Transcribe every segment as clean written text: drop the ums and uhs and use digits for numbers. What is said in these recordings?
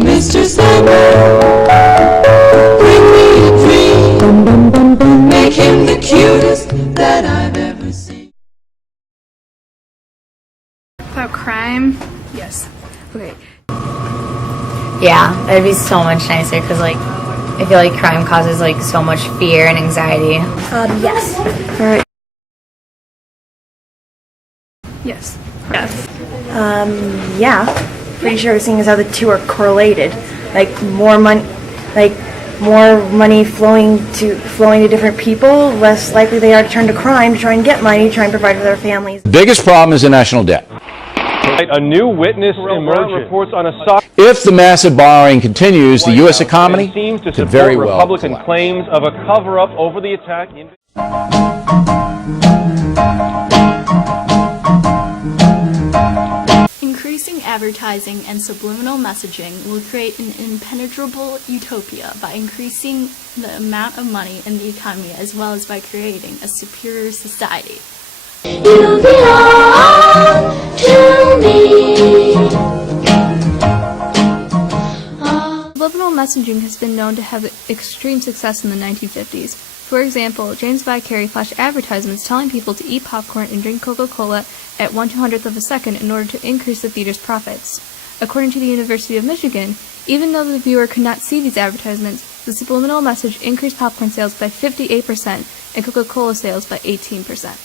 Mr. Sandman, bring me a dream. Make him the cutest that I've ever seen. About crime? Yes. Okay. Yeah, that'd be so much nicer because, like, I feel like crime causes, like, so much fear and anxiety. Yes. All right. Yes. Yes. Yeah. Pretty sure seeing as how the two are correlated. Like more money flowing to different people, less likely they are to turn to crime to try and get money, to try and provide for their families. The biggest problem is the national debt. A new witness emerges. Reports on a If the massive borrowing continues, the U.S. economy seems to could very support well Republican collapse. claims of a cover-up over the attack. Increasing advertising and subliminal messaging will create an impenetrable utopia by increasing the amount of money in the economy as well as by creating a superior society. You belong to me. Subliminal messaging has been known to have extreme success in the 1950s. For example, James Carey flashed advertisements telling people to eat popcorn and drink Coca-Cola at 1/200th of a second in order to increase the theater's profits. According to the University of Michigan, even though the viewer could not see these advertisements, the subliminal message increased popcorn sales by 58% and Coca-Cola sales by 18%.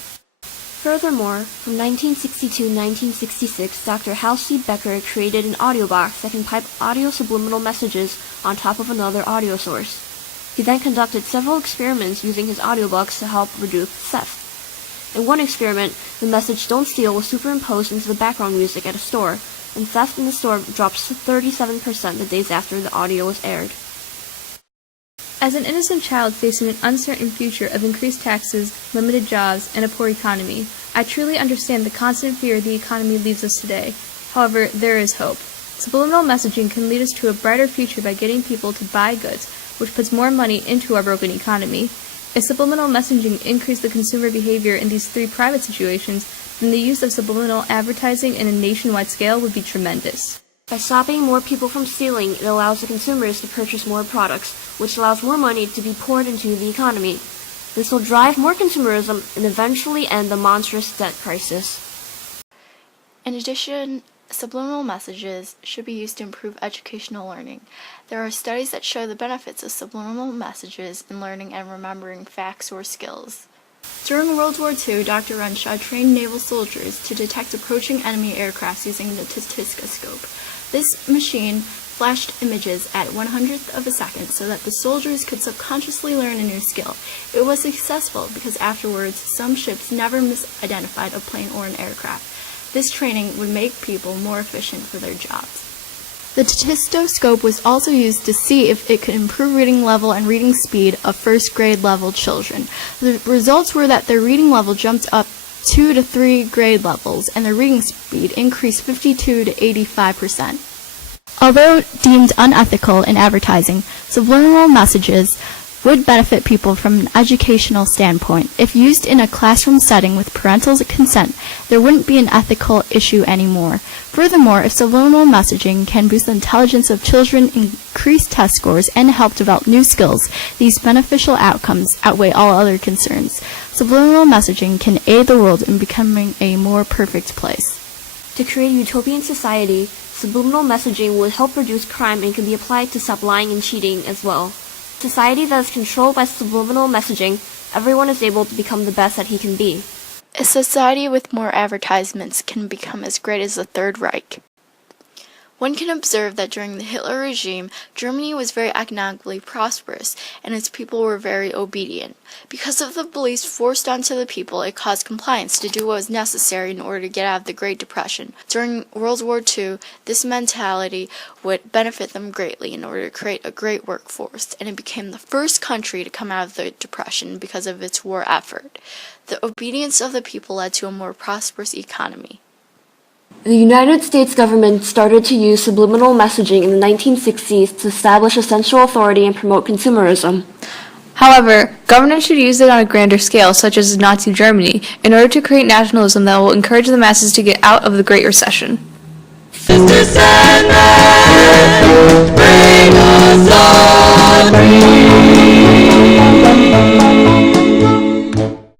Furthermore, from 1960 to 1966, Dr. Hal C. Becker created an audio box that can pipe audio subliminal messages on top of another audio source. He then conducted several experiments using his audio box to help reduce theft. In one experiment, the message "Don't steal" was superimposed into the background music at a store, and theft in the store dropped 37% the days after the audio was aired. As an innocent child facing an uncertain future of increased taxes, limited jobs, and a poor economy, I truly understand the constant fear the economy leaves us today. However, there is hope. Subliminal messaging can lead us to a brighter future by getting people to buy goods, which puts more money into our broken economy. If subliminal messaging increased the consumer behavior in these three private situations, then the use of subliminal advertising in a nationwide scale would be tremendous. By stopping more people from stealing, it allows the consumers to purchase more products, which allows more money to be poured into the economy. This will drive more consumerism and eventually end the monstrous debt crisis. In addition, subliminal messages should be used to improve educational learning. There are studies that show the benefits of subliminal messages in learning and remembering facts or skills. During World War II, Dr. Renshaw trained naval soldiers to detect approaching enemy aircraft using the stethoscope. This machine flashed images at 1/100th of a second so that the soldiers could subconsciously learn a new skill. It was successful because afterwards some ships never misidentified a plane or an aircraft. This training would make people more efficient for their jobs. The stethoscope was also used to see if it could improve reading level and reading speed of first grade level children. The results were that their reading level jumped up 2 to 3 grade levels and their reading speed increased 52 to 85%. Although deemed unethical in advertising, subliminal messages would benefit people from an educational standpoint. If used in a classroom setting with parental consent, there wouldn't be an ethical issue anymore. Furthermore, if subliminal messaging can boost the intelligence of children, increase test scores, and help develop new skills, these beneficial outcomes outweigh all other concerns. Subliminal messaging can aid the world in becoming a more perfect place. To create a utopian society, subliminal messaging would help reduce crime and can be applied to stop lying and cheating as well. Society that is controlled by subliminal messaging, everyone is able to become the best that he can be. A society with more advertisements can become as great as the Third Reich. One can observe that during the Hitler regime, Germany was very economically prosperous, and its people were very obedient. Because of the beliefs forced onto the people, it caused compliance to do what was necessary in order to get out of the Great Depression. During World War II, this mentality would benefit them greatly in order to create a great workforce, and it became the first country to come out of the Depression because of its war effort. The obedience of the people led to a more prosperous economy. The United States government started to use subliminal messaging in the 1960s to establish a central authority and promote consumerism. However, governments should use it on a grander scale, such as Nazi Germany, in order to create nationalism that will encourage the masses to get out of the Great Recession. Sisters